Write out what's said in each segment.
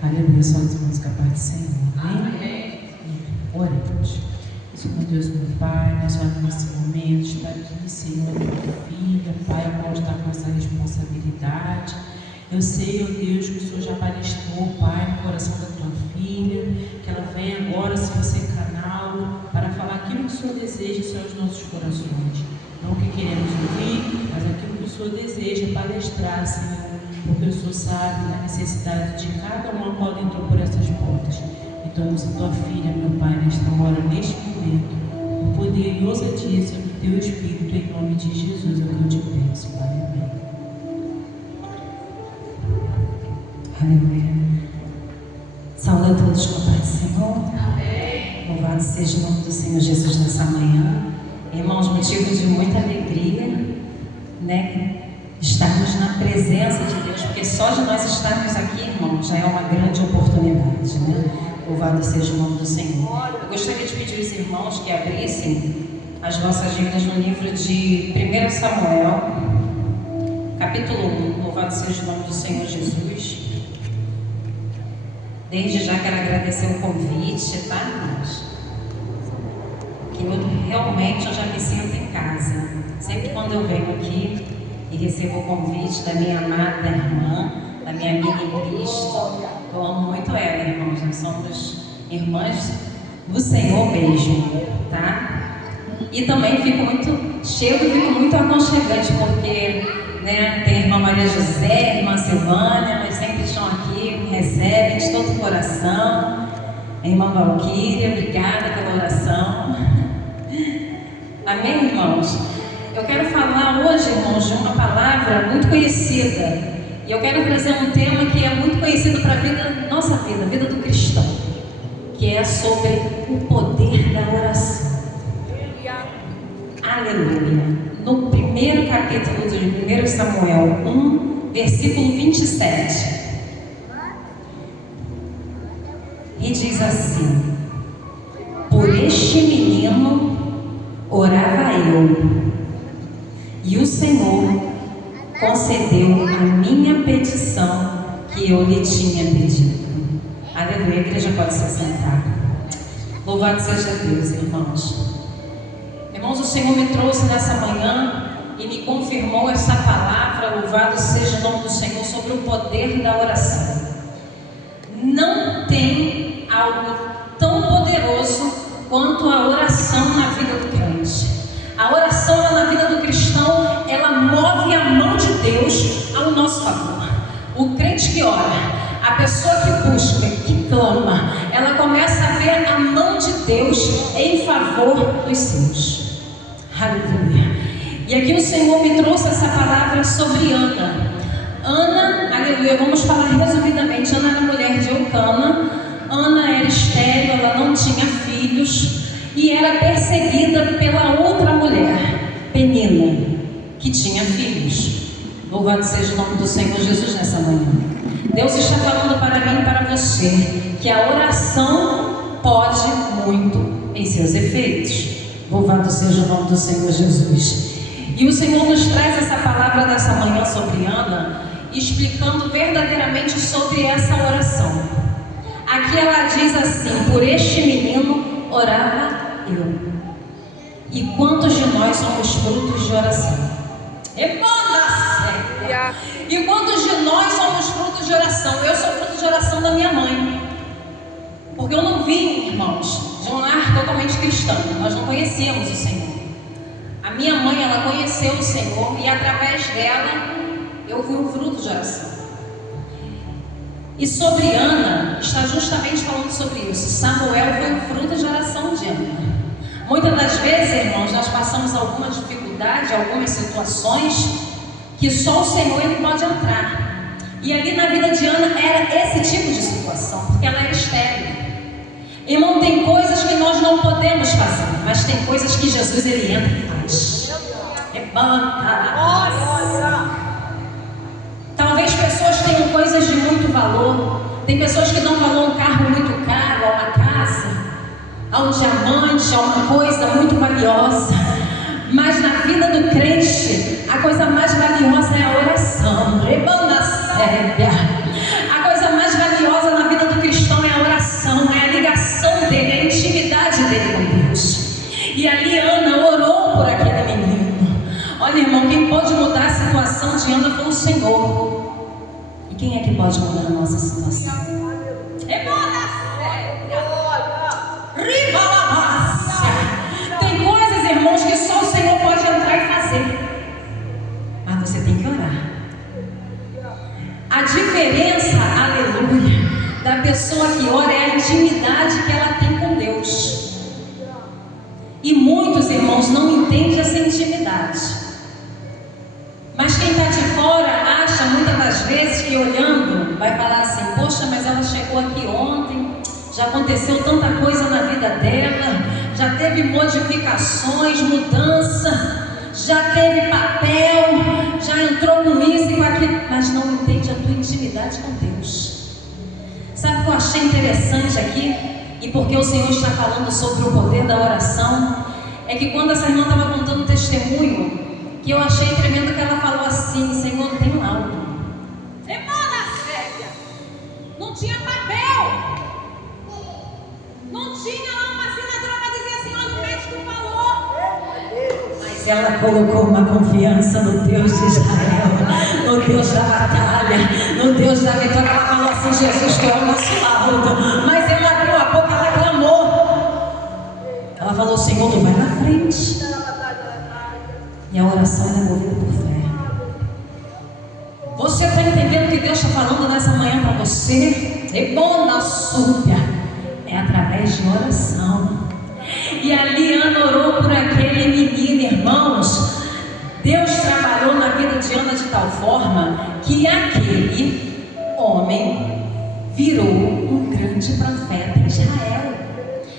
Aleluia, só os irmãos capazes do Senhor. Amém? Oremos. Senhor Deus, meu Pai, nós vamos nesse momento estar aqui, Senhor, minha filha, Pai, a estar com essa responsabilidade. Eu sei, ó Deus, que o Senhor já palestrou, Pai, no coração da tua filha, que ela venha agora, Senhor, ser canal, para falar aquilo que o Senhor deseja, Senhor, aos nossos corações. Não o que queremos ouvir, mas aquilo que o Senhor deseja palestrar, Senhor, porque o Senhor sabe da necessidade de cada uma qual entrou por essas portas. Então, usa tua filha, meu Pai, nesta hora, neste momento, o poder e ousadia sobre o teu Espírito, em nome de Jesus, é o que eu te peço, Pai. Amém. Aleluia. Saúde a todos com a paz do Senhor. Amém. Louvado seja o nome do Senhor Jesus nessa manhã. Irmãos, motivo de muita alegria, né? Estarmos na presença de Deus, porque só de nós estarmos aqui, irmãos, já é uma grande oportunidade, né? Louvado seja o nome do Senhor. Eu gostaria de pedir aos irmãos que abrissem as vossas Bíblias no livro de 1 Samuel, capítulo 1. Louvado seja o nome do Senhor Jesus. Desde já quero agradecer o convite, tá, irmãos? Que eu já me sinto em casa. Sempre quando eu venho aqui e recebo o convite da minha amada irmã, da minha amiga em Cristo, eu amo muito ela, irmãos. Nós somos irmãs do Senhor mesmo, tá? E também fico muito aconchegante, porque, né, tem a irmã Maria José, a irmã Silvânia, elas sempre estão aqui, me recebem de todo o coração. A irmã Valquíria, obrigada pela oração. Amém, irmãos? Eu quero falar hoje, irmãos, de uma palavra muito conhecida. E eu quero trazer um tema que é muito conhecido para a nossa vida, a vida do cristão, que é sobre o poder da oração. Aleluia. No primeiro capítulo de 1 Samuel 1, versículo 27. E diz assim: por este menino orava eu, e o Senhor concedeu a minha petição que eu lhe tinha pedido. Aleluia. A igreja pode se sentar. Louvado seja Deus, irmãos. Irmãos, o Senhor me trouxe nessa manhã e me confirmou essa palavra, louvado seja o nome do Senhor, sobre o poder da oração. Não tem algo tão poderoso quanto a oração na vida do crente. A oração na vida do cristão, ela move a mão de Deus ao nosso favor. O crente que ora, a pessoa que busca, que clama, ela começa a ver a mão de Deus em favor dos seus. Aleluia. E aqui o Senhor me trouxe essa palavra sobre Ana. Ana, aleluia, vamos falar resumidamente. Ana era mulher de Eucana. Ana era estéril, ela não tinha filhos e era perseguida pela outra mulher, Penina, que tinha filhos. Louvado seja o nome do Senhor Jesus nessa manhã. Deus está falando para mim e para você que a oração pode muito em seus efeitos. Louvado seja o nome do Senhor Jesus. E o Senhor nos traz essa palavra dessa manhã sobre Ana, explicando verdadeiramente sobre essa oração. Aqui ela diz assim: por este menino orava eu. E quantos de nós somos frutos de oração? E quantos de nós somos frutos de oração? Eu sou fruto de oração da minha mãe, porque eu não vim, irmãos, de um lar totalmente cristão. Nós não conhecíamos o Senhor. A minha mãe, ela conheceu o Senhor e através dela eu vi um fruto de oração. E sobre Ana, está justamente falando sobre isso. Samuel foi um fruto de oração de Ana. Muitas das vezes, irmãos, nós passamos alguma dificuldade, algumas situações que só o Senhor ele pode entrar. E ali na vida de Ana era esse tipo de situação, porque ela era estéril. Irmão, tem coisas que nós não podemos fazer, mas tem coisas que Jesus ele entra e faz. Talvez pessoas tenham coisas de muito valor. Tem pessoas que dão valor a um carro muito caro, a uma casa, a um diamante, a uma coisa muito valiosa. Mas na vida do crente, a coisa mais valiosa é a oração. A coisa mais valiosa na vida pode mudar a nossa situação. Tem coisas, irmãos, que só o Senhor pode entrar e fazer. Mas você tem que orar. A diferença, aleluia, da pessoa que ora é a intimidade que ela tem com Deus. E muitos irmãos não entendem essa intimidade. Mas quem está de fora acha muitas das vezes que olhando vai falar assim: poxa, mas ela chegou aqui ontem, já aconteceu tanta coisa na vida dela, já teve modificações, mudança, já teve papel, já entrou com isso e com aquilo, mas não entende a tua intimidade com Deus. Sabe o que eu achei interessante aqui? E porque o Senhor está falando sobre o poder da oração, é que quando essa irmã estava contando um testemunho, que eu achei tremendo, que ela falou assim: Senhor, tem um laudo. Irmã séria, não tinha papel, não tinha lá uma assinatura para dizer assim: olha, o médico falou. Mas ela colocou uma confiança no Deus de Israel, no Deus da batalha, no Deus da vitória. Ela falou assim: Jesus, tu é o nosso laudo. Mas ela abriu a boca, ela clamou. Ela falou: Senhor, tu vai na frente. E a oração é movida por fé. Você está entendendo o que Deus está falando nessa manhã para você? É bom na súbia. É através de oração. E ali Ana orou por aquele menino, irmãos. Deus trabalhou na vida de Ana de tal forma que aquele homem virou um grande profeta em Israel.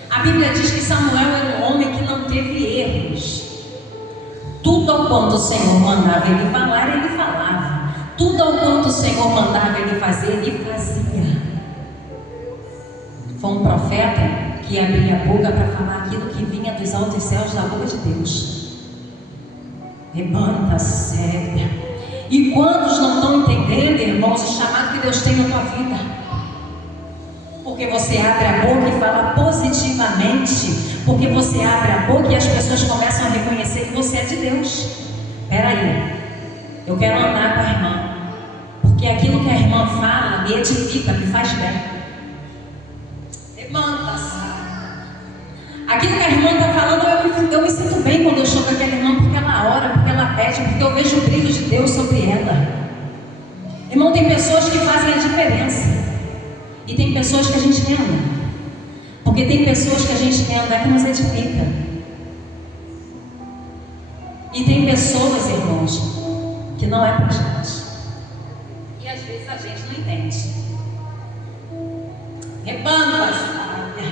A Bíblia diz que Samuel era um homem que não teve erros. Tudo ao quanto o Senhor mandava ele falar, ele falava. Tudo ao quanto o Senhor mandava ele fazer, ele fazia. Foi um profeta que abria a boca para falar aquilo que vinha dos altos céus, da boca de Deus. Rebanta séria. E quantos não estão entendendo, irmãos, o chamado que Deus tem na tua vida? Porque você abre a boca e fala positivamente. Porque você abre a boca e as pessoas começam a reconhecer que você é de Deus. Espera aí, eu quero andar com a irmã, porque aquilo que a irmã fala me edifica, me faz bem. Levanta-se. Aquilo que a irmã está falando, eu me sinto bem quando eu estou com aquela irmã, porque ela ora, porque ela pede, porque eu vejo o brilho de Deus sobre ela. Irmão, tem pessoas que fazem a diferença. E tem pessoas que a gente quer andar. Porque tem pessoas que a gente quer andar que nos edifica. E tem pessoas, irmãos, que não é pra gente. E às vezes a gente não entende. Rebanda, sabe?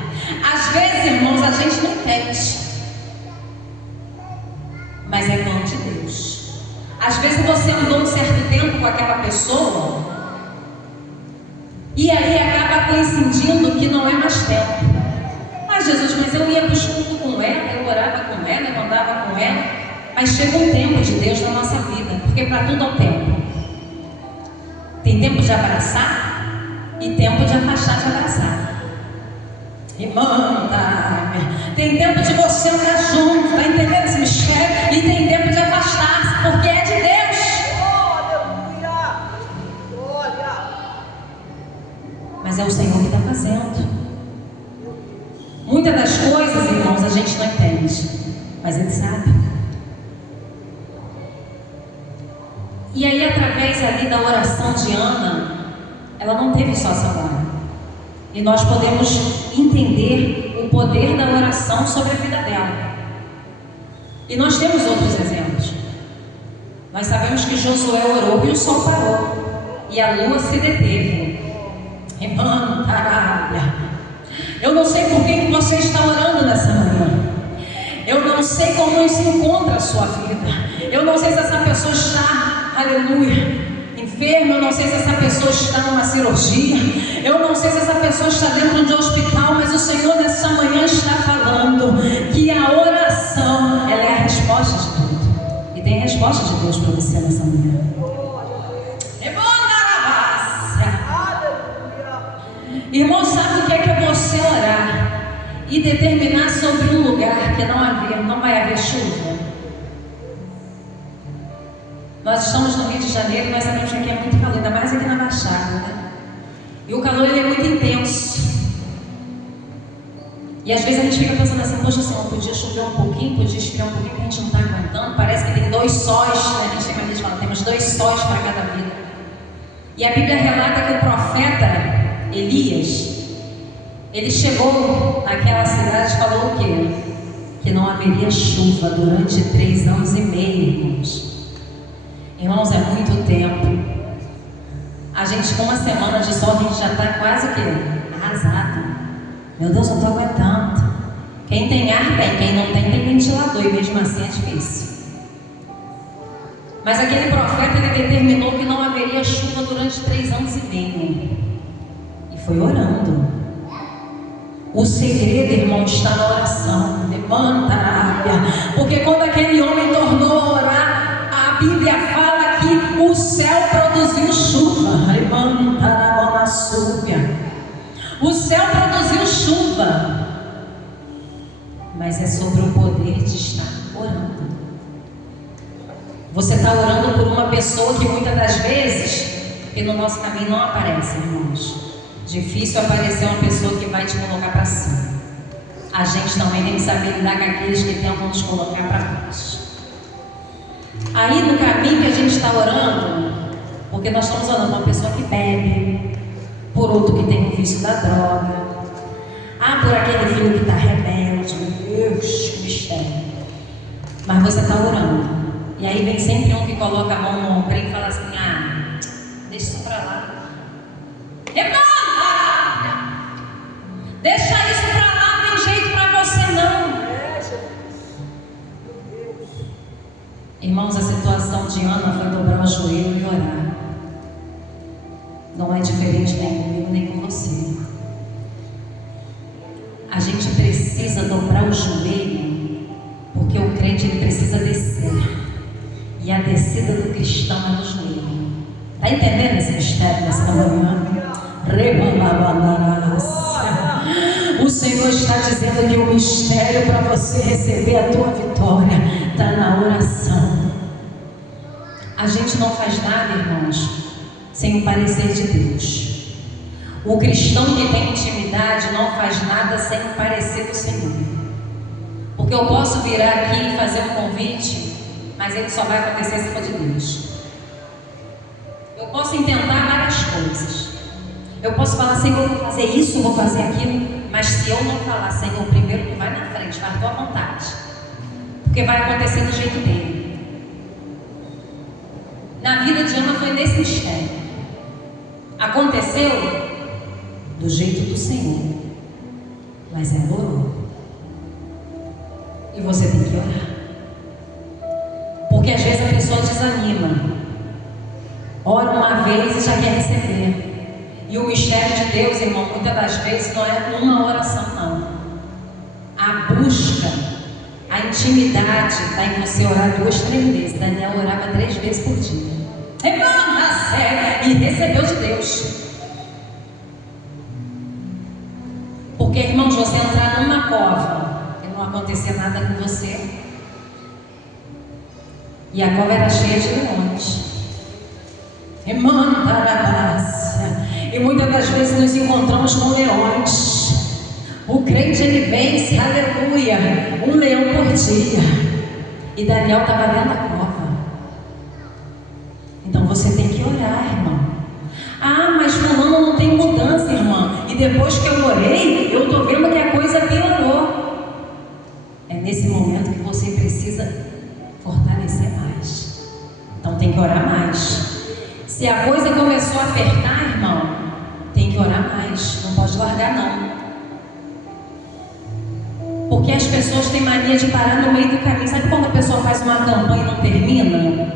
Às vezes, irmãos, a gente não entende. Mas é mão de Deus. Às vezes você andou um certo tempo com aquela pessoa e aí acaba coincidindo que não é mais tempo. Ah, Jesus, mas eu ia para o estudo com ela, eu orava com ela, eu andava com ela. Mas chega um tempo de Deus na nossa vida, porque para tudo há um tempo. Tem tempo de abraçar e tempo de afastar de abraçar. Irmã, tem tempo de você andar junto, está entendendo esse mistério? E tem tempo de afastar-se, porque é de Deus. Mas é o Senhor que está fazendo. Muitas das coisas, irmãos, a gente não entende, mas Ele sabe. E aí, através ali da oração de Ana, ela não teve só essa hora. E nós podemos entender o poder da oração sobre a vida dela. E nós temos outros exemplos. Nós sabemos que Josué orou e o sol parou, e a lua se deteve. Irmã, eu não sei por que você está orando nessa manhã. Eu não sei como se encontra a sua vida. Eu não sei se essa pessoa está, aleluia, enferma. Eu não sei se essa pessoa está numa cirurgia. Eu não sei se essa pessoa está dentro de um hospital. Mas o Senhor nessa manhã está falando que a oração, ela é a resposta de tudo. E tem resposta de Deus para você nessa manhã. Irmão, sabe o que é você orar e determinar sobre um lugar que não vai haver chuva? Nós estamos no Rio de Janeiro e nós sabemos que aqui é muito calor, ainda mais aqui na Baixada, né? E o calor ele é muito intenso. E às vezes a gente fica pensando assim, poxa Senhor, podia chover um pouquinho, podia esfriar um pouquinho, que a gente não está aguentando. Parece que tem 2 sóis, né? A gente tem mania de falar, temos 2 sóis para cada vida. E a Bíblia relata que o profeta Elias, ele chegou naquela cidade e falou o quê? Que não haveria chuva durante 3 anos e meio, irmãos. Irmãos, é muito tempo. A gente, com uma semana de sol, a gente já está quase o quê? Arrasado. Meu Deus, eu não estou aguentando. Quem tem ar tem, quem não tem ventilador, e mesmo assim é difícil. Mas aquele profeta, ele determinou que não haveria chuva durante 3 anos e meio. E foi orando. O segredo, irmão, está na oração. Levanta a área. Porque quando aquele homem tornou a orar, a Bíblia fala que o céu produziu chuva. Levanta a mão na súbia. O céu produziu chuva, mas é sobre o poder de estar orando. Você está orando por uma pessoa que muitas das vezes, porque no nosso caminho não aparece, irmãos. Difícil aparecer uma pessoa que vai te colocar para cima. A gente também tem que saber lidar com aqueles que tentam nos colocar para baixo. Aí no caminho que a gente está orando, porque nós estamos orando por uma pessoa que bebe, por outro que tem o vício da droga, por aquele filho que está rebelde, meu Deus, que mistério. Mas você está orando, e aí vem sempre um que coloca a mão no ombro e fala assim, deixa isso para lá, deixa isso para lá, não tem jeito para você não. Irmãos, a situação de Ana foi dobrar o joelho e orar. Não é diferente nem comigo, nem com você. A gente precisa dobrar o joelho, porque o crente ele precisa descer. E a descida do cristão é no joelho. Está entendendo esse mistério dessa manhã? O Senhor está dizendo que o mistério para você receber a tua vitória está na oração. A gente não faz nada, irmãos, sem o parecer de Deus. O cristão que tem intimidade não faz nada sem o parecer do Senhor. Porque eu posso virar aqui e fazer um convite, mas ele só vai acontecer se for de Deus. Eu posso intentar várias coisas. Eu posso falar, Senhor, eu vou fazer isso, vou fazer aquilo, mas se eu não falar, Senhor, primeiro tu vai na frente, faz a tua vontade. Porque vai acontecer do jeito dele. Na vida de Ana foi nesse mistério. Aconteceu do jeito do Senhor, mas ela orou. E você tem que orar, porque às vezes a pessoa desanima, ora uma vez e já quer receber. E o mistério de Deus, irmão, muitas das vezes não é uma oração, não. A busca, a intimidade está em você orar 2, 3 vezes. Daniel orava 3 vezes por dia. E recebeu de Deus. Porque, irmãos, você entrar numa cova e não acontecer nada com você, e a cova era cheia de leões. E muitas das vezes nos encontramos com leões. O crente ele vence, aleluia, um leão por dia. E Daniel estava dentro da cova. Então você tem que orar, irmão. Mas fulano não tem mudança, irmã. E depois que eu orei, eu estou vendo que a coisa piorou. É nesse momento que você precisa fortalecer mais. Então tem que orar mais. Se a coisa começou a apertar, irmão, tem que orar mais. Não pode largar, não. Porque as pessoas têm mania de parar no meio do caminho. Sabe quando a pessoa faz uma campanha e não termina?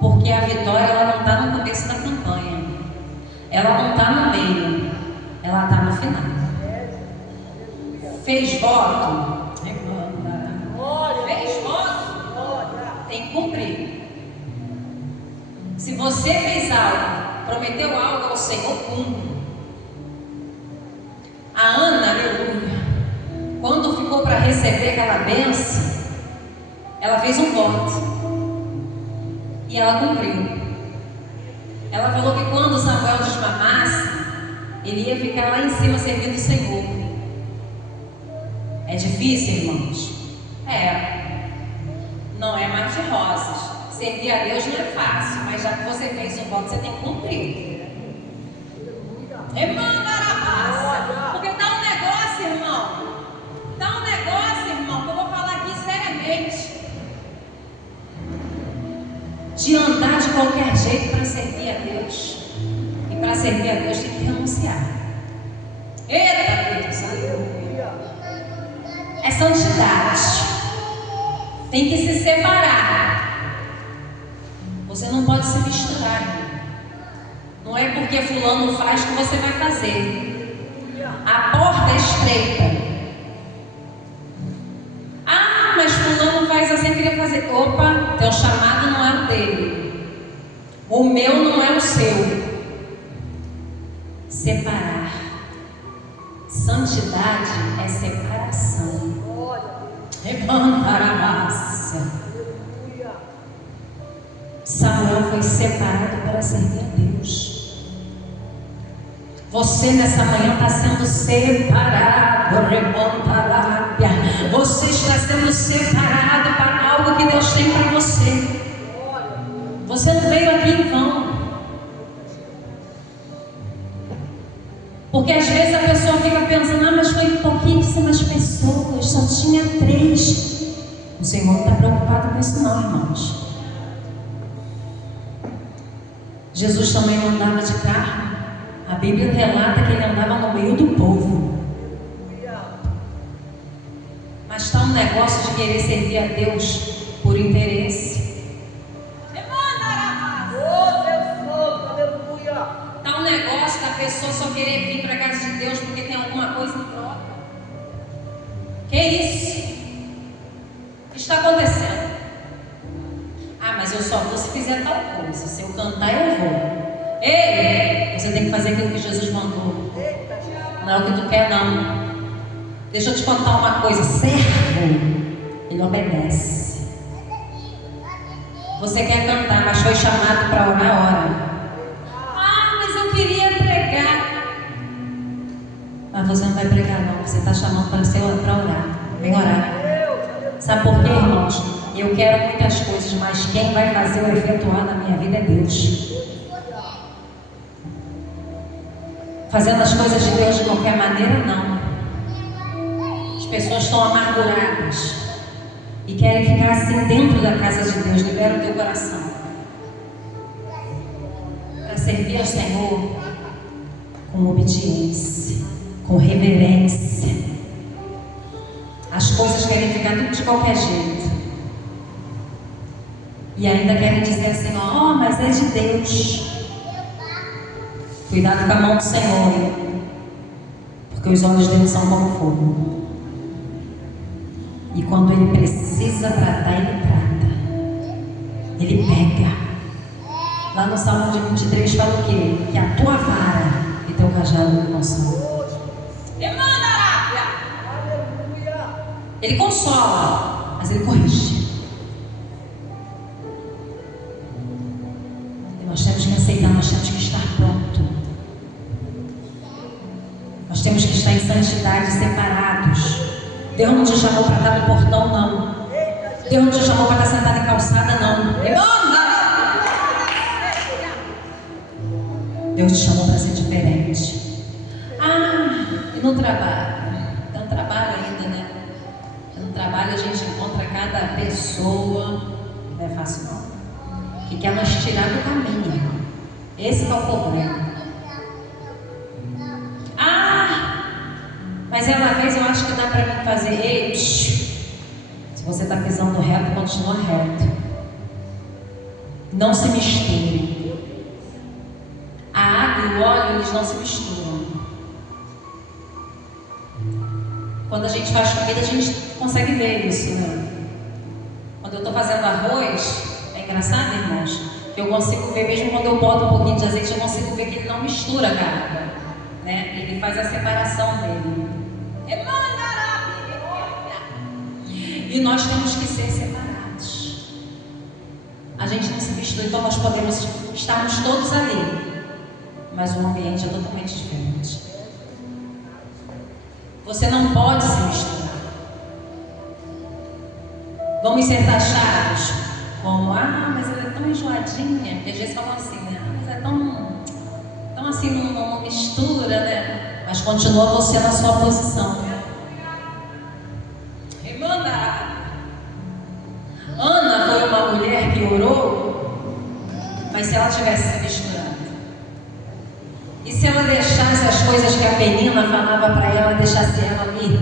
Porque a vitória ela não está no começo da campanha. Ela não está no meio. Ela está no final. Fez voto? Fez voto? Tem que cumprir. Se você fez algo, prometeu algo ao Senhor, cumpre. A Ana, aleluia, quando ficou para receber aquela bênção, ela fez um voto. E ela cumpriu. Ela falou que quando Samuel desmamasse, queria ficar lá em cima servindo o Senhor. É difícil, irmãos? É. Não é mar de rosas. Servir a Deus não é fácil, mas já que você fez o voto, você tem que cumprir. Irmão, porque dá um negócio, irmão. Dá um negócio, irmão, que eu vou falar aqui seriamente. De andar de qualquer jeito para servir a Deus. E para servir a Deus tem que renunciar. Eita Deus, aleluia. É santidade. Tem que se separar. Você não pode se misturar. Não é porque fulano faz que você vai fazer. A porta é estreita. Ah, mas fulano faz assim, eu queria fazer. Opa, teu chamado não é o dele. O meu não é o seu. Separar. Santidade é separação. Levantar a massa. Samuel foi separado para servir a Deus. Você nessa manhã está sendo separado. Você está sendo separado para algo que Deus tem para você. Você não veio aqui em vão. Porque às vezes a pessoa fica pensando, mas foi pouquíssimas pessoas, só tinha 3. O Senhor não está preocupado com isso não, irmãos. Jesus também não andava de carro. A Bíblia relata que ele andava no meio do povo. Mas está um negócio de querer servir a Deus por interesse. Está um negócio da pessoa só querer vir para a casa de Deus porque tem alguma coisa em troca. Que isso? O que está acontecendo? Ah, mas eu só vou se fizer tal coisa. Se eu cantar, eu vou. Ei, você tem que fazer aquilo que Jesus mandou. Não é o que tu quer, não. Deixa eu te contar uma coisa. Servo, ele obedece. Você quer cantar, mas foi chamado para orar, ora. Ah, mas eu queria pregar. Mas você não vai pregar, não. Você está chamando para orar. Vem orar. Sabe por quê, irmãos? Eu quero muitas coisas, mas quem vai fazer o efetuar na minha vida é Deus. Fazendo as coisas de Deus de qualquer maneira, não. As pessoas estão amarguradas e querem ficar assim dentro da casa de Deus. Libera o teu coração para servir ao Senhor com obediência, com reverência. As coisas querem ficar tudo de qualquer jeito. E ainda querem dizer assim, ó, mas é de Deus. Cuidado com a mão do Senhor, hein? Porque os olhos dele são como fogo. E quando ele precisa tratar, ele trata. Ele pega. Lá no Salmo de 23 fala o quê? Que a tua vara e teu cajado me consolam. Ele consola, mas ele corrige. Nós temos que aceitar, nós temos que estar pronto. Nós temos que estar em santidade, separados. Deus não te chamou para estar no portão, não. Deus não te chamou para estar sentado em calçada, não. Deus te chamou para ser diferente. Ah, e no trabalho? É um trabalho ainda, né? No trabalho a gente encontra cada pessoa. Não é fácil, não. Que quer nos tirar do caminho, irmão. Esse é o problema. Ah, mas uma vez eu acho que dá para mim fazer. Ei, se você está pisando reto, continua reto. Não se misture. A água e o óleo, eles não se misturam. Quando a gente faz comida, a gente consegue ver isso, né? Quando eu estou fazendo arroz, é engraçado, irmãos, que eu consigo ver, mesmo quando eu boto um pouquinho de azeite, eu consigo ver que ele não mistura a água, né? Ele faz a separação dele. E nós temos que ser separados. A gente não se mistura, então nós podemos estarmos todos ali, mas o ambiente é totalmente diferente. Você não pode se misturar. Vamos ser taxados como, mas ela é tão enjoadinha, porque às vezes falam assim, né? Mas é tão assim, não mistura, né? Mas continua você na sua posição. Ana foi uma mulher que orou, mas se ela tivesse se misturado, e se ela deixasse as coisas que a Penina falava para ela, deixasse ela ali,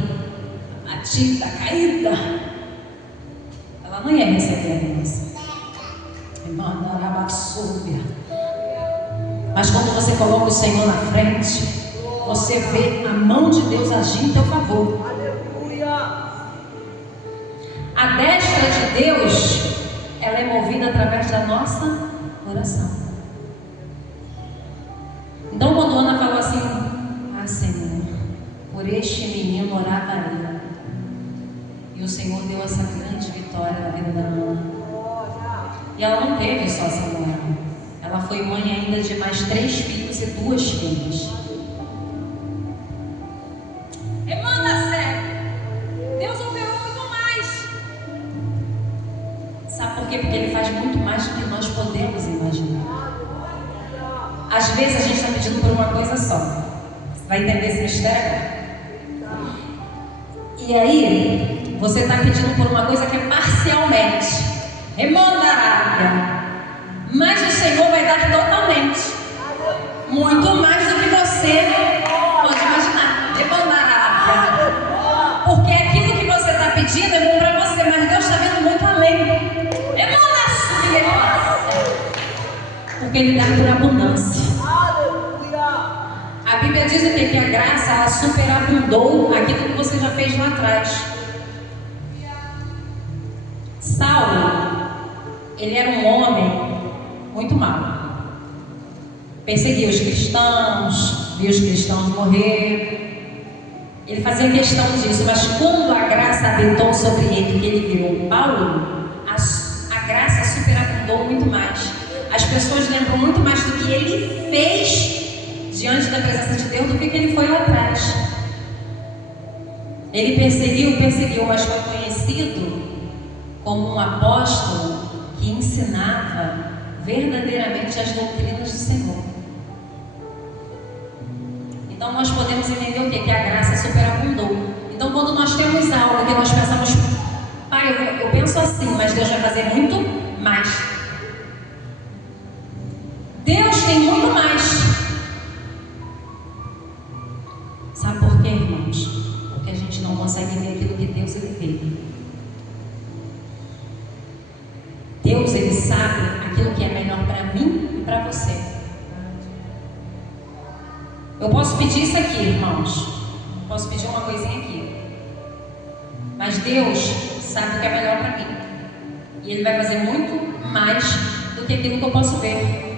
batida, caída, ela não ia receber a bênção. Mas quando você coloca o Senhor na frente, você vê a mão de Deus agir em teu favor. A destra de Deus, ela é movida através da nossa oração. Então, quando Ana falou assim, Senhor, por este menino orava eu, e o Senhor deu essa grande vitória na vida da Ana. E ela não teve só Samuel, ela foi mãe ainda de mais 3 filhos e 2 filhas. Emana, sério, Deus operou muito mais. Sabe por quê? Porque Ele faz muito mais do que nós podemos imaginar. Às vezes a gente está pedindo por uma coisa só. Você vai entender esse mistério? E aí, você está pedindo por uma coisa que é parcialmente. Remandarária. Mas o Senhor vai dar totalmente. Muito mais do que você pode imaginar. Remandarária. Porque aquilo que você está pedindo é bom para você, mas Deus está vendo muito além. Porque Ele dá por abundância. A Bíblia diz o quê? Que a graça, ela superabundou aquilo que você já fez lá atrás. Saulo, ele era um homem muito mau. Perseguia os cristãos, via os cristãos morrer. Ele fazia questão disso, mas quando a graça habitou sobre ele, que ele virou Paulo, a graça superabundou muito mais. As pessoas lembram muito mais do que ele fez diante da presença de Deus do que ele foi lá atrás. Ele perseguiu, mas foi conhecido como um apóstolo que ensinava verdadeiramente as doutrinas do Senhor. Então nós podemos entender o quê? Que a graça superabundou. Então quando nós temos algo que nós pensamos, pai, eu penso assim, mas Deus vai fazer muito mais. Deus tem muito mais. Sabe por quê, irmãos? Porque a gente não consegue ver aquilo que Deus ele vê. Deus ele sabe aquilo que é melhor para mim e para você. Eu posso pedir isso aqui, irmãos. Posso pedir uma coisinha aqui. Mas Deus sabe o que é melhor para mim. E Ele vai fazer muito mais do que aquilo que eu posso ver.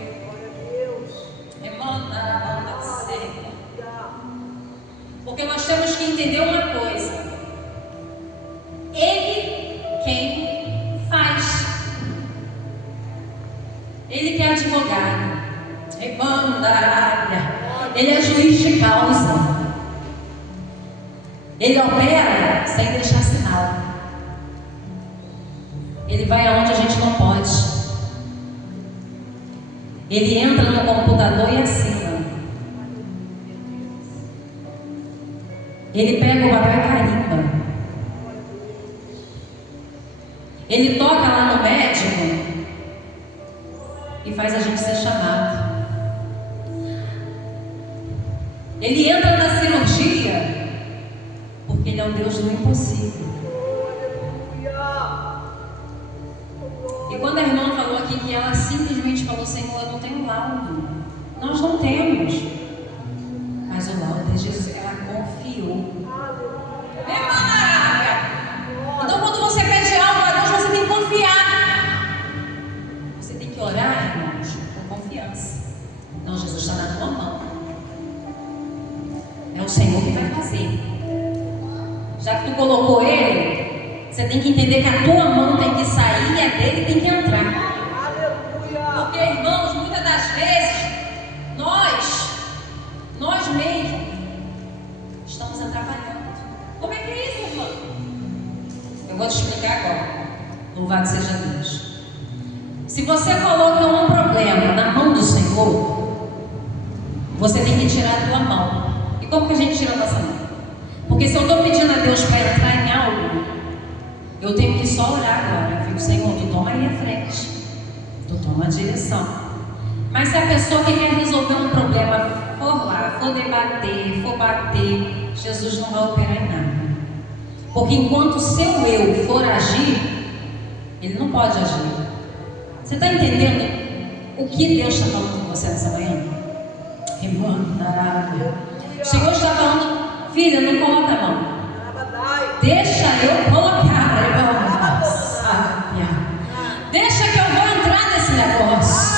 Porque nós temos que entender uma coisa. Ele quem faz. Ele que é advogado. Ele é juiz de causa. Ele opera sem deixar sinal. Ele vai aonde a gente não pode. Ele entra no computador e assina. Ele pega o papel e carimba. Ele toca lá no médico e faz a gente ser chamado. Ele entra na cirurgia porque Ele é o Deus do impossível. E quando a irmã falou aqui que ela simplesmente falou, Senhor, eu não tenho laudo. Nós não temos. Mas o laudo de Jesus, ela confiou. Então quando você pede algo a Deus, você tem que confiar. Você tem que orar, irmãos, com confiança. Então Jesus está na tua mão. É o Senhor que vai fazer. Já que tu colocou Ele, você tem que entender que a tua mão tem que sair e a dele tem que entrar. Porque, irmãos, muitas das vezes nós mesmos estamos atrapalhando. vou te explicar agora. Louvado seja Deus. Se você coloca um problema na mão do Senhor, você tem que tirar a tua mão. E como que a gente tira a nossa mão? Porque se eu estou pedindo a Deus para entrar em algo, eu tenho que só orar agora. Eu fico, Senhor, tu toma aí a frente, tu toma a direção. Mas se a pessoa que quer resolver um problema for lá, for debater, for bater, Jesus não vai operar em nada. Porque enquanto o seu eu for agir, ele não pode agir. Você está entendendo o que Deus está falando com você nessa manhã? O Senhor está falando, filha, não coloca a mão. Deixa eu colocar, sábia. Deixa que eu vou entrar nesse negócio.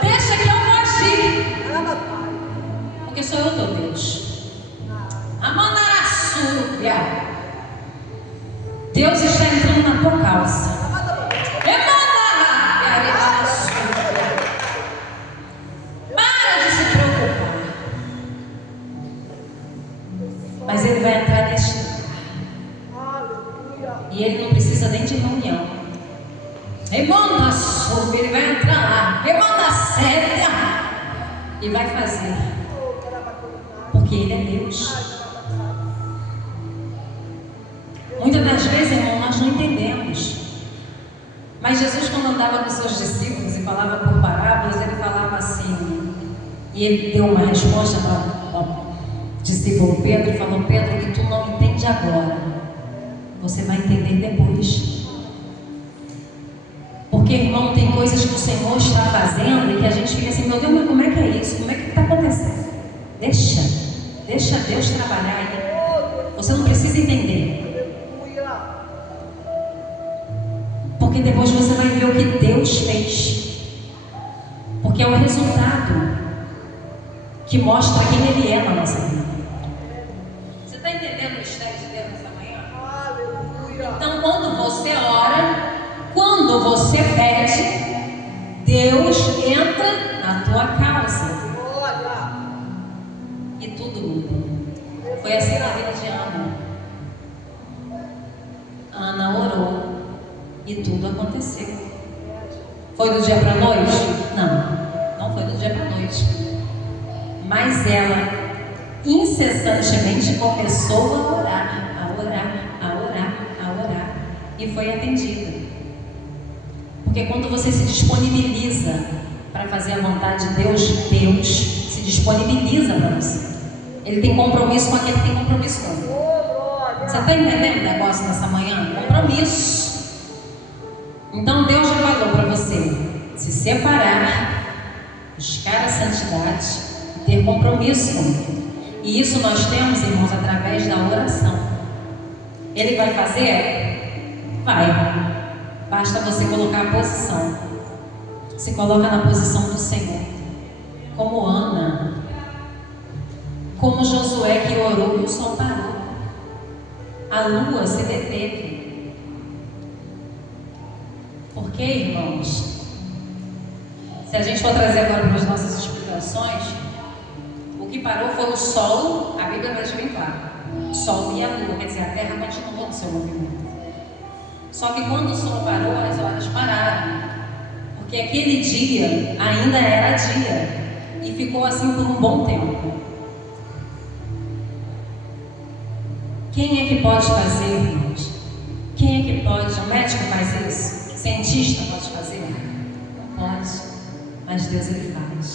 Deixa que eu vou agir. Porque sou eu teu Deus. Amandarasúbia. Deus está entrando na tua causa. Para de se preocupar. Mas Ele vai entrar neste lugar. E Ele não precisa nem de reunião. Ele vai entrar lá. E vai fazer. Porque Ele é Deus. Muitas das vezes, irmão, nós não entendemos. Mas Jesus, quando andava com seus discípulos e falava por parábolas, ele falava assim, e ele deu uma resposta ao discípulo Pedro, e falou, Pedro, que tu não entende agora, você vai entender depois. Porque, irmão, tem coisas que o Senhor está fazendo e que a gente fica assim, meu Deus, mas como é que é isso? Como é que está acontecendo? Deixa Deus trabalhar aí. Você não precisa entender. Porque depois você vai ver o que Deus fez. Porque é o resultado que mostra quem Ele é na nossa vida. Você está entendendo o mistério de Deus nessa manhã? Então, quando você ora, quando você pede, Deus entra na tua causa. E tudo muda. Foi assim na vida de Ana. Ana orou. E tudo aconteceu. Foi do dia para a noite? Não foi do dia para a noite. Mas ela incessantemente começou a orar, e foi atendida. Porque quando você se disponibiliza para fazer a vontade de Deus, Deus se disponibiliza para você. Ele tem compromisso com aquele que tem compromisso com ele. Você está entendendo o negócio nessa manhã? Compromisso. Então Deus já falou para você se separar, buscar a santidade e ter compromisso com Ele. E isso nós temos, irmãos, através da oração. Ele vai fazer? Vai. Basta você colocar a posição. Se coloca na posição do Senhor. Como Ana. Como Josué, que orou e o sol parou. A lua se deteve. Porque, irmãos, se a gente for trazer agora para as nossas explicações, o que parou foi o sol, a Bíblia vai bem claro, o sol e a lua, quer dizer, a terra continuou no seu movimento. Só que quando o sol parou, as horas pararam, porque aquele dia ainda era dia, e ficou assim por um bom tempo. Quem é que pode fazer, irmãos? Quem é que pode? O médico faz isso? Cientista pode fazer? Não pode, mas Deus Ele faz.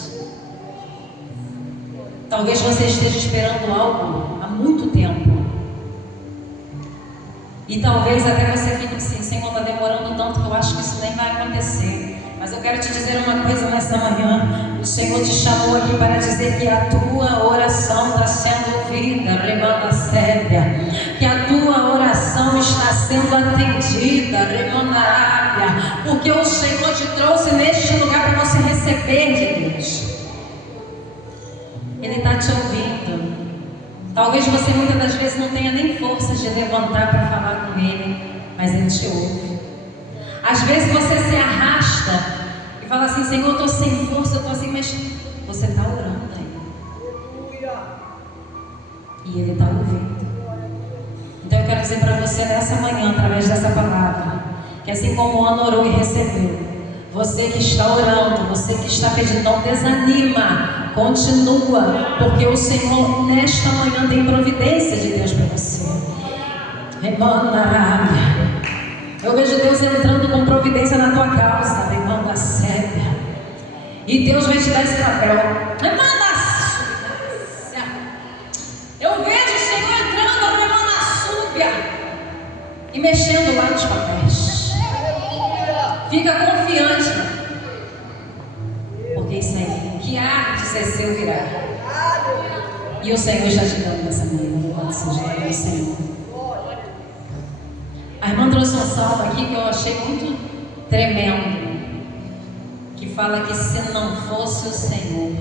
Talvez você esteja esperando algo há muito tempo. E talvez até você fique assim, Senhor, está demorando tanto que eu acho que isso nem vai acontecer. Mas eu quero te dizer uma coisa nesta manhã. O Senhor te chamou aqui para dizer que a tua oração está sendo ouvida, remanda séria. Que a tua oração está sendo atendida, remanda área. Porque o Senhor te trouxe neste lugar para você receber de Deus. Ele está te ouvindo. Talvez você muitas das vezes não tenha nem forças de levantar para falar com Ele, mas Ele te ouve. Às vezes você se arrasta e fala assim, Senhor, eu estou sem força, eu estou assim, mas você está orando aí. E Ele está ouvindo. Então eu quero dizer para você nessa manhã, através dessa palavra, que assim como Ana orou e recebeu, você que está orando, você que está pedindo, não desanima, continua, porque o Senhor nesta manhã tem providência de Deus para você. Eu vejo Deus entrando com providência na tua causa, remanda séria. E Deus vai te dar esse papel. Eu vejo o Senhor entrando, remanda súbia, e mexendo lá nos papéis. Fica confiante, porque isso aí, que há de ser seu virá. E o Senhor está te dando nessa manhã, louvado seja o Senhor. A irmã trouxe um salmo aqui que eu achei muito tremendo, que fala que se não fosse o Senhor.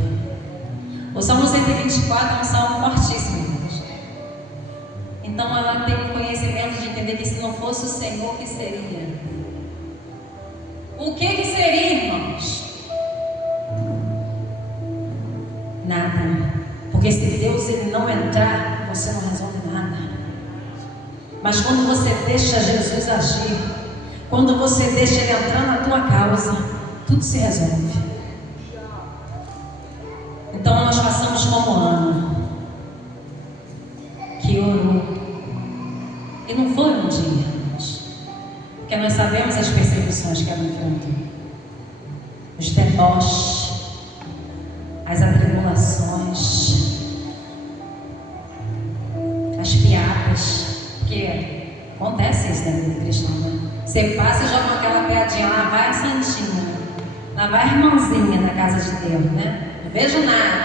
O Salmo 124 é um salmo fortíssimo, irmãos. Então ela tem o conhecimento de entender que se não fosse o Senhor, o que seria? O que seria, irmãos? Nada. Porque se Deus ele não entrar, você não resolve nada. Mas quando você deixa Jesus agir, quando você deixa Ele entrar na tua causa, tudo se resolve. Então nós passamos como Ana, que orou. E não foi um dia, irmãos, porque nós sabemos as perseguições que ela enfrentou, os deboches, as atribulações, as piadas. Porque acontece isso na vida cristã, né? Você passa e joga aquela piadinha, lá vai a santinha, lá vai a irmãzinha na casa de Deus, né? Não vejo nada.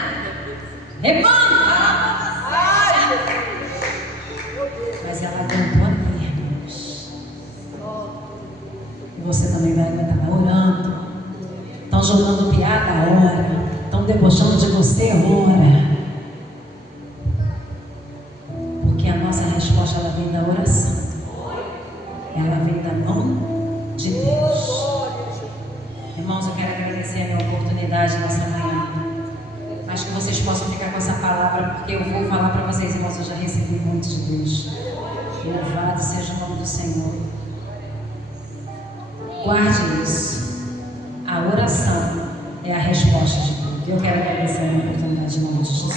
Mas ela aguentou ali, irmãos. E você também vai aguentar lá orando. Estão jogando piada, ora. Estão debochando de você, ora. A nossa resposta ela vem da oração, ela vem da mão de Deus. Irmãos, eu quero agradecer a minha oportunidade nessa manhã, mas que vocês possam ficar com essa palavra, porque eu vou falar para vocês, irmãos, eu já recebi muito de Deus. Louvado seja o nome do Senhor. Guarde isso. A oração é a resposta de Deus. Eu quero agradecer a minha oportunidade em nome de Jesus.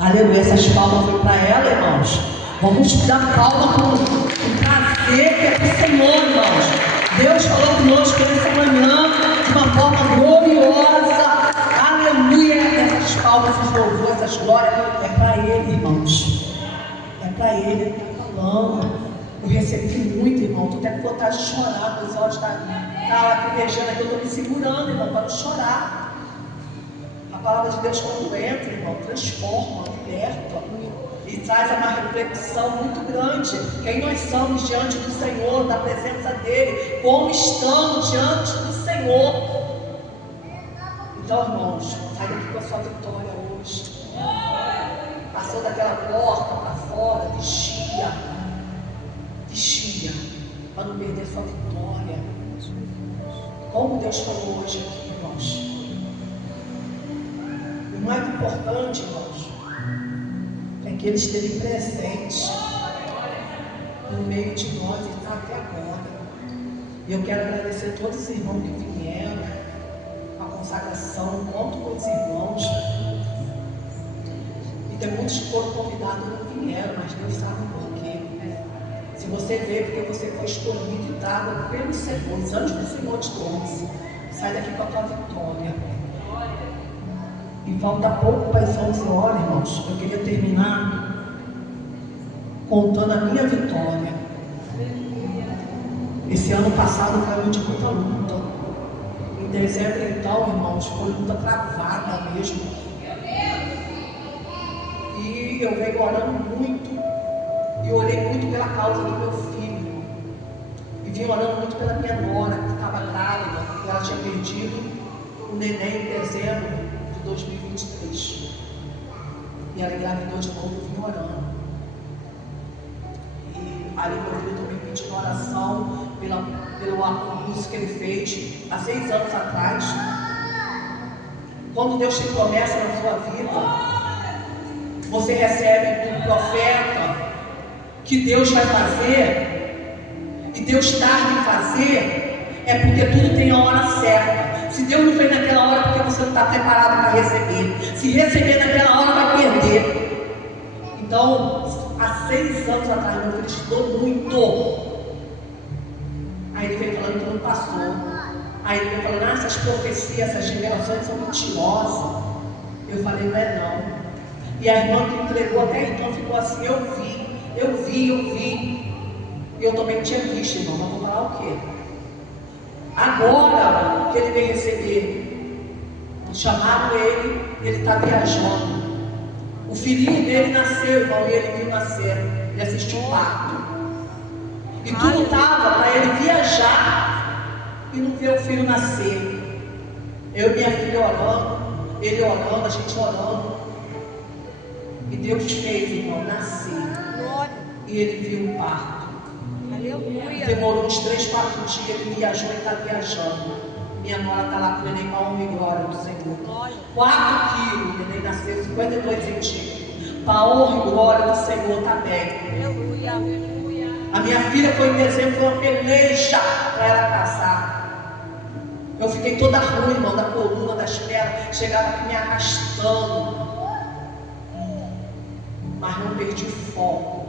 Aleluia, essas palmas foi para ela, irmãos. Vamos dar palma com o prazer que é para o Senhor, irmãos. Deus falou conosco nessa manhã de uma forma gloriosa. Aleluia, essas palmas, esses louvores, essas glórias, é para Ele, irmãos. É para Ele, Ele está falando. Eu recebi muito, irmão. Estou até com vontade de chorar, meus olhos estão lacrimejando aqui. Eu estou me segurando, irmão, para não chorar. A palavra de Deus, quando entra, irmão, transforma, liberta e traz uma reflexão muito grande. Quem nós somos diante do Senhor, da presença dEle, como estamos diante do Senhor. Então, irmãos, sai daqui com a sua vitória hoje. Passou daquela porta para fora, vigia, para não perder sua vitória. Como Deus falou hoje aqui, irmãos. O mais importante, irmãos, é que Ele esteve presente no meio de nós e está até agora. E eu quero agradecer a todos os irmãos que vieram, a consagração, conto com os irmãos. E tem muitos que foram convidados e não vieram, mas Deus sabe por quê. Se você veio porque você foi escolhido e dado pelo Senhor, os anjos do Senhor te trouxe, sai daqui com a tua vitória. E falta pouco para as 11 horas, irmãos. Eu queria terminar contando a minha vitória. Esse ano passado foi ano de muita luta. Em dezembro, então, irmãos, foi luta travada mesmo. E eu venho orando muito. E orei muito pela causa do meu filho. E vim orando muito pela minha nora, que estava grávida. Ela tinha perdido o neném em dezembro de 2023. E ela engravidou de novo, eu vim orando. E ali meu filho também pedindo oração pelo curso que ele fez há 6 anos atrás. Quando Deus tem promessa na sua vida, você recebe um profeta que Deus vai fazer, e Deus tarda em fazer, é porque tudo tem a hora certa. Se Deus não fez naquela hora, é porque você não está preparado para receber. Se receber naquela hora, vai perder. Então, há 6 anos atrás, meu filho estudou muito. Aí ele veio falando que não passou. Aí ele veio falando, essas profecias, essas revelações são mentirosas. Eu falei, não é não. E a irmã que entregou, até a irmã ficou assim, eu vi. E eu também tinha visto, irmão, mas vou falar o quê? Agora que ele veio receber, chamaram ele está viajando. O filhinho dele nasceu, irmão, e ele viu nascer. Ele assistiu o parto. E tudo estava para ele viajar e não ver o filho nascer. Eu e minha filha orando, ele orando, a gente orando. E Deus fez, irmão, nascer. E ele viu o parto. Aleluia. Demorou uns 3, 4 dias, ele viajou e está viajando. Minha nora está lá com o neném, para a honra e glória do Senhor. 4 quilos, o neném nasceu 52 centímetros. Para a honra e glória do Senhor, está bem. Aleluia, aleluia. A minha filha foi em dezembro, foi uma peleja para ela casar. Eu fiquei toda ruim, irmão, da coluna, das pernas, chegava aqui me arrastando. Mas não perdi o foco.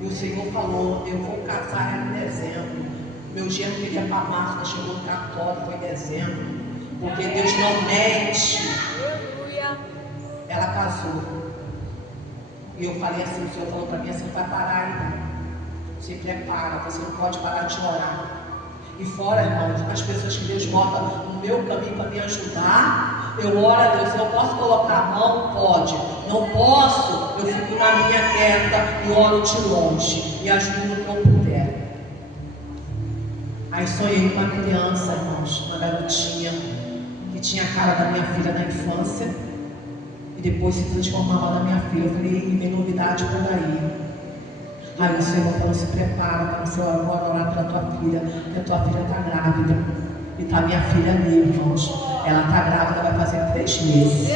E o Senhor falou, eu vou casar em dezembro. Meu genro queria para março, mas chegou no cartório, foi em dezembro. Porque Deus não mente. Ela casou. E eu falei assim, o Senhor falou para mim, você não vai parar, irmão. Você prepara, você não pode parar de orar. E fora, irmãos, as pessoas que Deus bota no meu caminho para me ajudar, eu oro a Deus. Eu posso colocar a mão? Pode. Não posso, eu fico na minha quieta e oro de longe e ajudo no que eu puder. Aí sonhei com uma criança, irmãos, uma garotinha que tinha a cara da minha filha na infância e depois se transformava na minha filha. Eu falei, tem novidade por aí. Aí o Senhor falou, se prepara para você agora orar pela tua filha, que a tua filha está grávida. E está minha filha ali, irmãos. Ela está grávida, vai fazer 3 meses.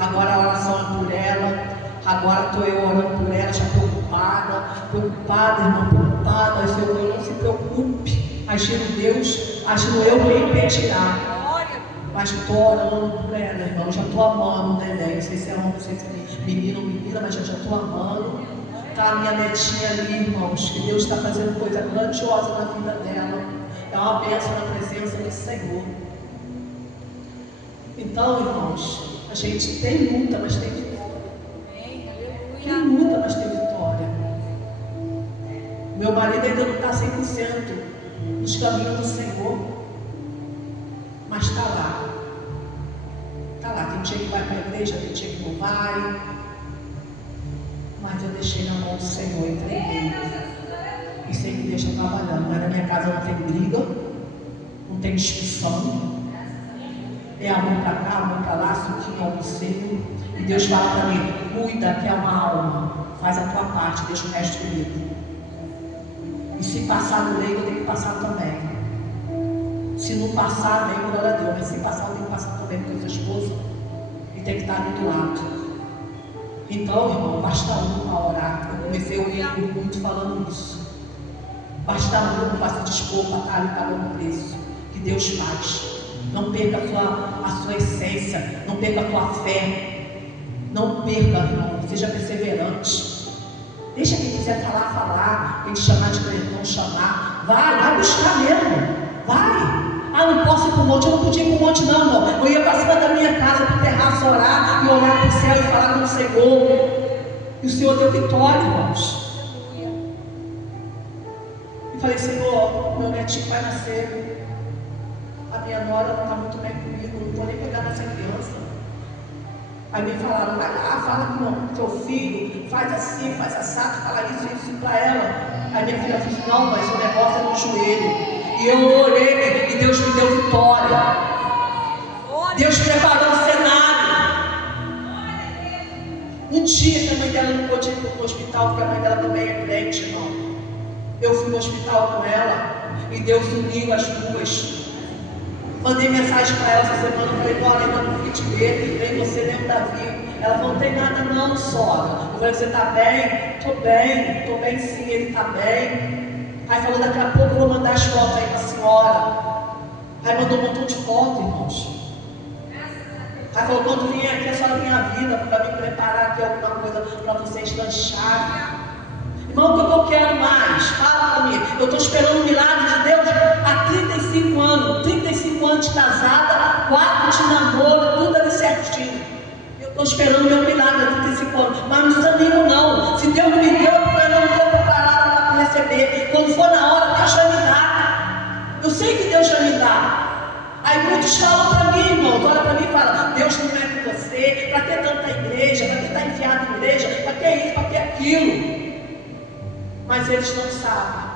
Agora a oração é por ela. Agora estou eu orando por ela, já preocupada, irmão, preocupada. Aí o Senhor falou, não se preocupe. Agindo Deus, agindo eu, vou impedirá. Mas estou orando por ela, irmão. Já estou amando o neném. Não sei se é homem, não sei se é menino ou menina, mas já estou amando. Está a minha netinha ali, irmãos, que Deus está fazendo coisa grandiosa na vida dela. É uma bênção na presença do Senhor. Então, irmãos, a gente tem luta, mas tem vitória. Tem luta, mas tem vitória. Meu marido ainda não está 100% nos caminhos do Senhor, mas está lá. Está lá. Tem dia que vai para a igreja, tem dia que não vai. Mas eu deixei na mão do Senhor, entreguei. E sei que Deus está trabalhando. Mas na minha casa não tem briga, não tem discussão. É amor para cá, amor para lá, suquinho ao seio. E Deus fala para mim, cuida que é uma alma. Faz a tua parte, deixa o resto comigo. E se passar no leito, eu tenho que passar também. Se não passar, bem, glória a Deus. Mas se passar, eu tenho que passar também, porque eu sou esposa. E tem que estar ali do lado. Então, irmão, basta um a orar. Eu comecei a ouvir muito falando isso. Basta um para se dispor para estar ali pagando o preço que Deus faz. Não perca a sua essência, não perca a tua fé. Não perca, irmão, seja perseverante. Deixa quem quiser falar, quem te chamar de crentão, chamar. Vai buscar mesmo. Vai. Ah, não posso ir para o monte, eu não podia ir para o monte não, irmão. Eu ia para cima da minha casa, para o terraço orar, e olhar para o céu e falar com o Senhor. E o Senhor deu vitória, irmãos. E falei, Senhor, meu netinho vai nascer. A minha nora não está muito bem comigo, não vou nem pegar nessa criança. Aí me falaram, vai lá, fala com o teu filho, faz assim, faz assado, fala isso para ela. Aí minha filha disse, não, mas o negócio é no joelho. E eu orei e Deus me deu vitória. Deus preparou o cenário. Um dia que a mãe dela não pôde ir para o hospital, porque a mãe dela também é crente, irmão. Eu fui no hospital com ela e Deus uniu as duas. Mandei mensagem para ela essa semana, falei, Dora, ainda não fui te ver, nem você, nem o Davi. Ela falou, não tem nada não, sogra. Eu falei, você está bem? Estou bem sim, ele está bem. Aí falou, daqui a pouco eu vou mandar as fotos aí para a senhora. Aí mandou um montão de fotos, irmãos. Aí falou, quando vim aqui, a senhora vem a vida para me preparar aqui alguma coisa para vocês lancharem. Irmão, o que eu quero mais? Fala comigo. Eu estou esperando um milagre de Deus há 35 anos. 35 anos de casada, 4 de namoro, tudo ali certinho. Eu estou esperando meu milagre há 35 anos. Mas não desanimo não. Se Deus me deu, eu não estou preparada para receber. Quando for na hora, Deus vai me dar. Eu sei que Deus vai me dar. Aí muitos falam para mim, irmão, olha para mim e fala, Deus não é com você, para ter tanta igreja, para que estar enfiado em igreja, para que isso, para que aquilo. Mas eles não sabem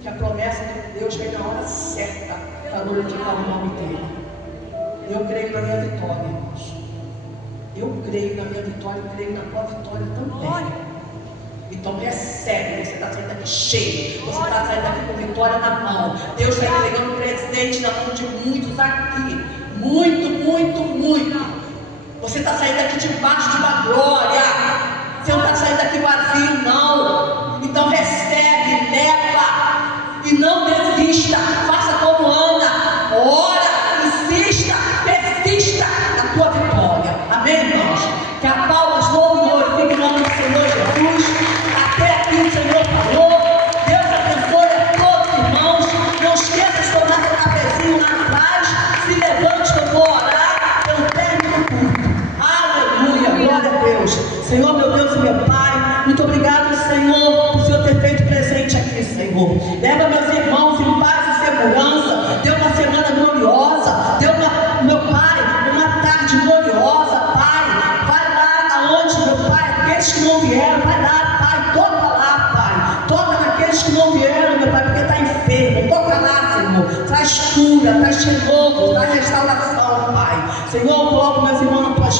que a promessa de Deus vem na hora certa para glorificar o nome dele. Eu creio na minha vitória, irmãos. Eu creio na minha vitória, eu creio na tua vitória também. Então recebe, você está saindo daqui cheio, você está saindo daqui com vitória na mão. Deus está entregando presente na mão de muitos aqui. Muito. Você está saindo daqui debaixo de uma glória. Você não está saindo daqui vazio, não. Então recebe, leva e não desista. Faça como Ana, ora, insista, persista na tua vitória. Amém, irmãos? Que a palmas louve e glorifique o nome do Senhor Jesus. Até aqui o Senhor falou. Deus abençoe a todos, irmãos. Não esqueça de tornar seu cafezinho lá atrás. Se levante que eu vou orar pelo término do culto. Aleluia, glória a Deus. Senhor, meu Deus e meu Pai, muito obrigado, Senhor, por o Senhor ter feito presente aqui, Senhor. Leva meus irmãos em paz e segurança. Deu uma semana gloriosa. Deu meu Pai, uma tarde gloriosa, Pai. Vai lá aonde, meu Pai, aqueles que não vieram, vai lá, Pai, toca lá, Pai. Toca naqueles que não vieram, meu Pai, porque está enfermo. Toca lá, Senhor. Traz cura, traz renovo, traz restauração, Pai. Senhor, eu coloco meus irmãos nas tuas